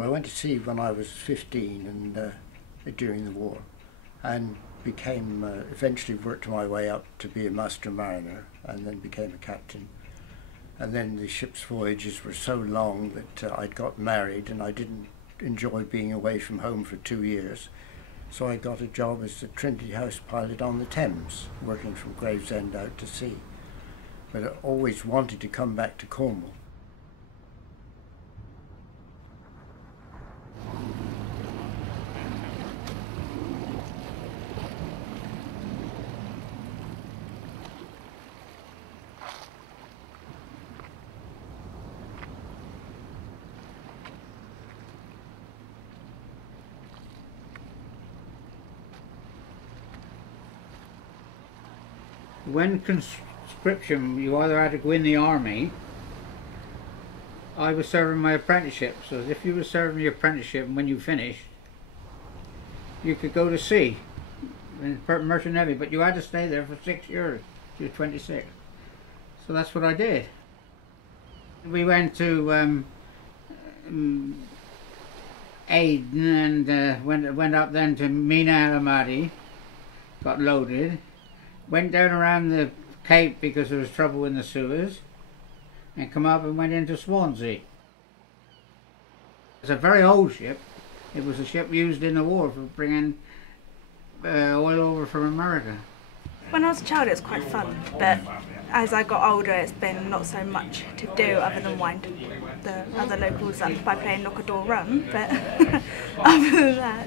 Well, I went to sea when I was 15 and during the war, and became eventually worked my way up to be a master mariner, and then became a captain. And then the ship's voyages were so long that I'd got married, and I didn't enjoy being away from home for 2 years. So I got a job as a Trinity House pilot on the Thames, working from Gravesend out to sea. But I always wanted to come back to Cornwall. When conscription, you either had to go in the army. I was serving my apprenticeship, so if you were serving your apprenticeship and when you finished, you could go to sea in the Merchant Navy, but you had to stay there for 6 years. You were 26. So that's what I did. We went to Aden and went up then to Mina El Ahmadi, got loaded. Went down around the Cape because there was trouble in the Suez, and come up and went into Swansea. It's a very old ship. It was a ship used in the war for bringing oil over from America. When I was a child it was quite fun, but as I got older it's been not so much to do other than wind the other locals up by playing knock a door run, but other than that,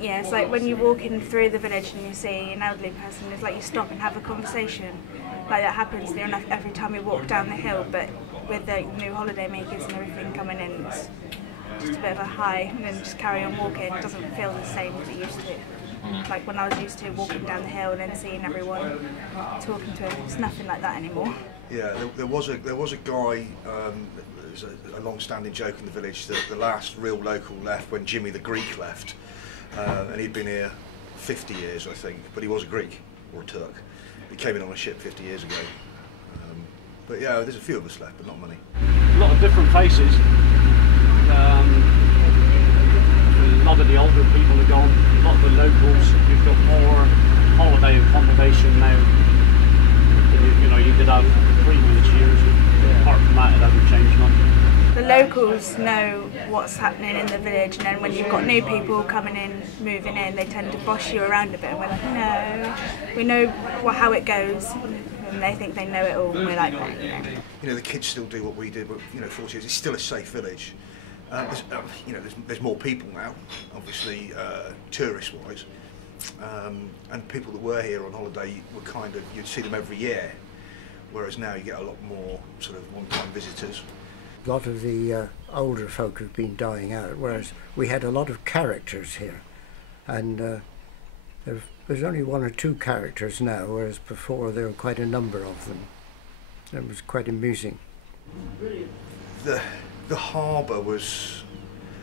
yeah, it's like when you walk in through the village and you see an elderly person, it's like you stop and have a conversation. Like that happens near enough every time you walk down the hill, but with the new holiday makers and everything coming in, it's just a bit of a high, and then just carry on walking. It doesn't feel the same as it used to. Like when I was used to walking down the hill and then seeing everyone, talking to him, it's nothing like that anymore. Yeah, there was a guy, there's a long-standing joke in the village that the last real local left when Jimmy the Greek left, and he'd been here 50 years I think, but he was a Greek or a Turk. He came in on a ship 50 years ago. But yeah, there's a few of us left, but not many. A lot of different faces. A lot of the older people are gone, a lot of the locals. You've got more holiday accommodation now. You know, you did have previous years. Apart from that, it hasn't changed much. The locals know what's happening in the village, and then when you've got new people coming in, moving in, they tend to boss you around a bit, and we're like, no, we know how it goes, and they think they know it all, and we're like, no. You know, the kids still do what we did, but 40 years, it's still a safe village. There's more people now, obviously, tourist-wise, and people that were here on holiday were you'd see them every year, whereas now you get a lot more sort of one-time visitors. A lot of the older folk have been dying out, whereas we had a lot of characters here, and there's only 1 or 2 characters now, whereas before there were quite a number of them. It was quite amusing. The harbour was,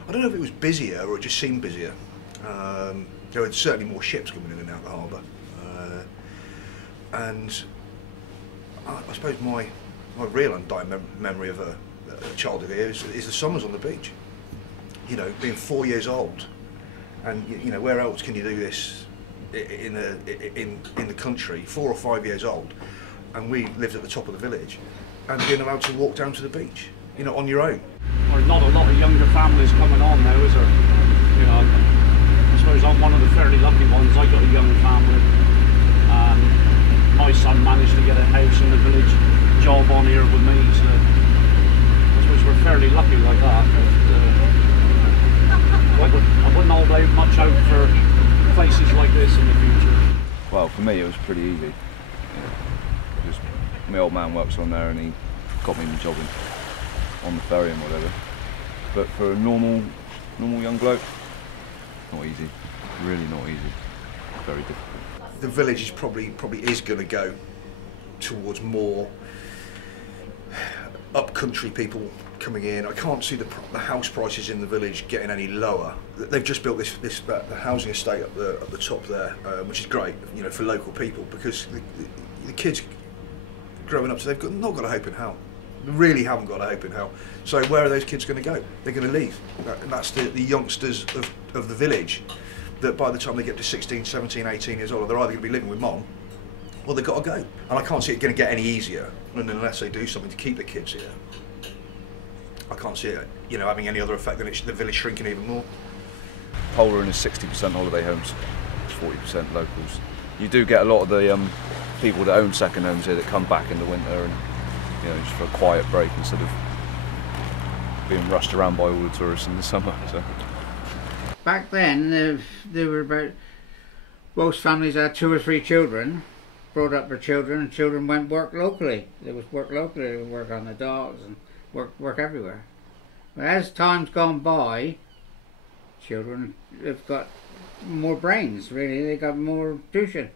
I don't know if it was busier or it just seemed busier. There were certainly more ships coming in and out of the harbour. And I suppose my real undying memory of a childhood here is the summers on the beach. You know, being 4 years old, and you know, where else can you do this in the country? 4 or 5 years old, and we lived at the top of the village, and being allowed to walk down to the beach, you know, on your own. There's not a lot of younger families coming on now, is there? You know, I suppose I'm one of the fairly lucky ones. I got a young family. My son managed to get a house in the village, job on here with me, so I suppose we're fairly lucky like that. But, I wouldn't hold out much out for places like this in the future. Well, for me it was pretty easy. Just my old man works on there and he got me the job on the ferry and whatever. But for a normal young bloke, not easy. Really not easy. Very difficult. The village is probably is going to go towards more up-country people coming in. I can't see the house prices in the village getting any lower. They've just built the housing estate up the top there, which is great, you know, for local people, because the kids growing up, so they've not got a hope in hell. They really haven't got a hope in hell. So where are those kids going to go? They're going to leave. That's the youngsters of the village that by the time they get to 16, 17, 18 years old, they're either going to be living with mom or they've got to go. And I can't see it going to get any easier unless they do something to keep the kids here. I can't see it, you know, having any other effect than the village shrinking even more. Polruan is 60% holiday homes, 40% locals. You do get a lot of the people that own second homes here that come back in the winter and, you know, just for a quiet break instead of being rushed around by all the tourists in the summer. So. Back then, there were about, most families had 2 or 3 children, brought up their children, and children went work locally. They would work locally, they would work on the docks and work everywhere. But as time's gone by, children have got more brains, really. They got more tuition.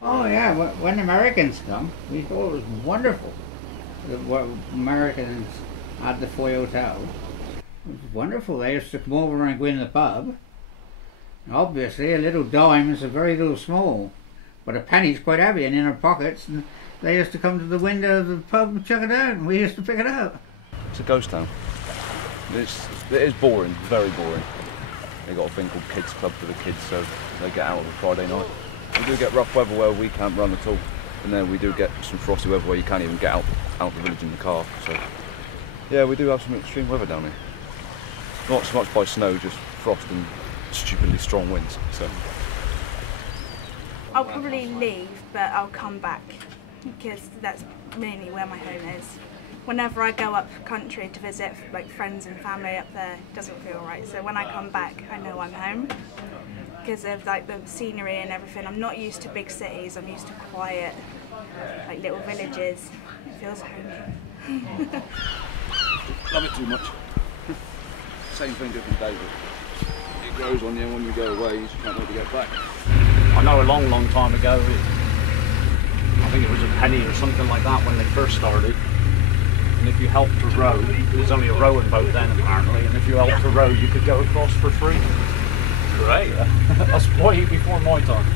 Oh yeah, when Americans come, we thought it was wonderful. What Americans had the Fowey Hotel. It was wonderful. They used to come over and go in the pub. And obviously, a little dime is a very little small, but a penny's quite heavy and in our pockets. And they used to come to the window of the pub and chuck it out, and we used to pick it up. It's a ghost town. It is boring, very boring. They got a thing called Kids Club for the kids, so they get out on a Friday night. We do get rough weather where we can't run at all, and then we do get some frosty weather where you can't even get out the village in the car. So yeah, we do have some extreme weather down here. Not so much by snow, just frost and stupidly strong winds. So I'll probably leave, but I'll come back because that's mainly where my home is. Whenever I go up country to visit like friends and family up there, it doesn't feel right. So when I come back, I know I'm home because of like the scenery and everything. I'm not used to big cities. I'm used to quiet, like little villages. It feels homey. love it too much. Same thing, different day, but it grows on you, and when you go away, you just can't wait to get back. I know a long time ago, I think it was a penny or something like that when they first started. And if you helped to row, it was only a rowing boat then apparently, and if you helped to row, you could go across for free. Great. That's way before my time.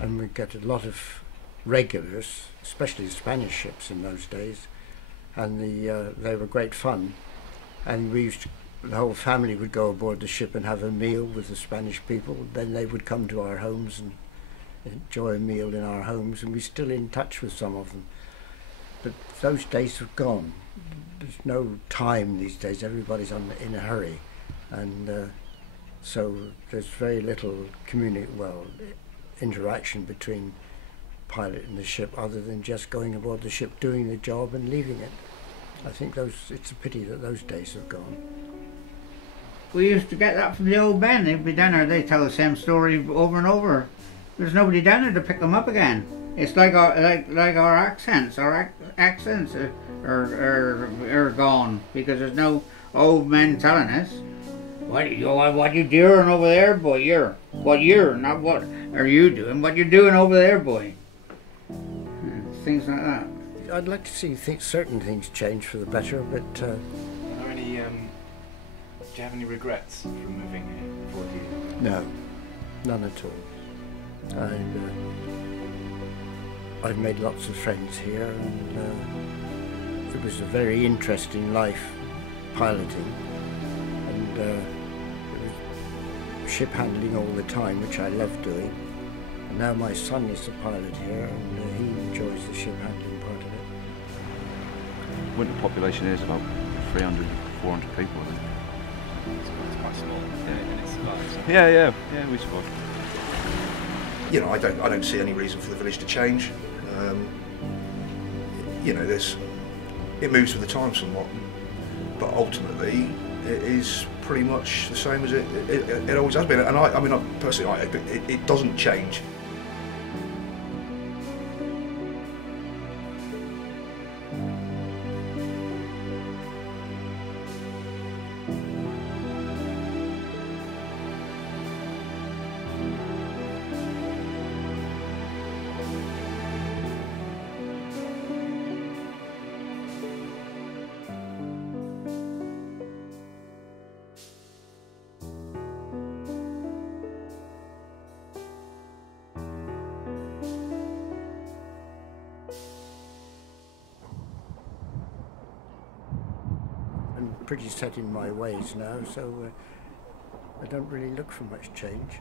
And we get a lot of regulars, especially Spanish ships in those days, and they were great fun. And the whole family would go aboard the ship and have a meal with the Spanish people. Then they would come to our homes and enjoy a meal in our homes, and we're still in touch with some of them. But those days have gone. There's no time these days. Everybody's in a hurry, and so there's very little interaction between pilot and the ship, other than just going aboard the ship, doing the job, and leaving it. I think it's a pity that those days have gone. We used to get that from the old men. They'd be down there. They tell the same story over and over. There's nobody down there to pick them up again. It's like our accents. Our accents are gone because there's no old men telling us. What you doing over there, boy? Not what are you doing? What you doing over there, boy? Things like that. I'd like to see certain things change for the better, but. Are there any? Do you have any regrets from moving here? Or do you? No, none at all. I've made lots of friends here, and it was a very interesting life piloting, and it was ship handling all the time, which I love doing. And now my son is a pilot here, and he enjoys the ship handling part of it. Winter population here is about 300, 400 people, I think. It's quite small. Yeah, and it survives. Yeah, we survive. You know, I don't see any reason for the village to change. You know, it moves with the times somewhat, but ultimately it is pretty much the same as it always has been. And I mean, personally, it doesn't change. pretty set in my ways now, so I don't really look for much change.